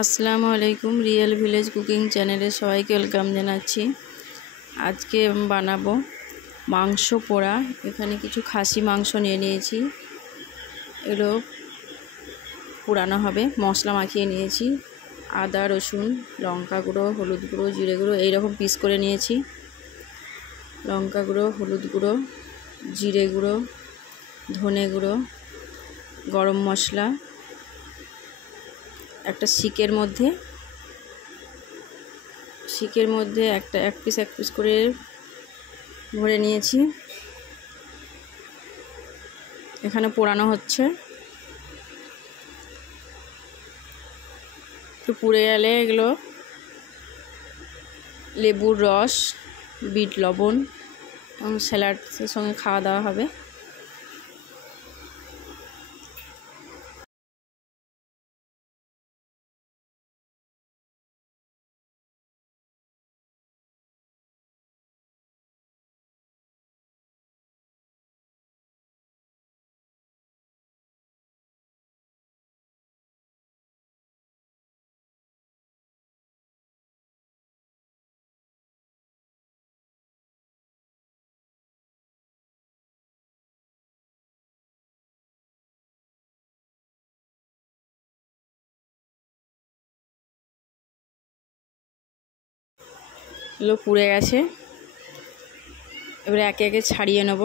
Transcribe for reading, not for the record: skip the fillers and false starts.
আসসালামু আলাইকুম। Real village cooking চ্যানেলে সবাইকে ওয়েলকাম জানাচ্ছি। আজকে বানাবো মাংস পোড়া। এখানে কিছু খাসি মাংস নিয়ে নিয়েছি, এগুলো পোড়ানো হবে। মশলা মাখিয়ে নিয়েছি, আদা রসুন লঙ্কা গুঁড়ো হলুদ গুঁড়ো জিরে গুঁড়ো এইরকম পিস করে নিয়েছি। লঙ্কা গুঁড়ো হলুদ গুঁড়ো জিরে গুঁড়ো ধনে গুঁড়ো গরম মশলা, একটা শিকের মধ্যে এক পিস করে ভরে নিয়েছি। এখানে পোড়ানো হচ্ছে। একটু পুড়ে গেলে এগুলো লেবুর রস বিট লবণ এবং স্যালাডের সঙ্গে খাওয়া দাওয়া হবে। এগুলো পুড়ে গেছে, এবারে একে একে ছাড়িয়ে নেব।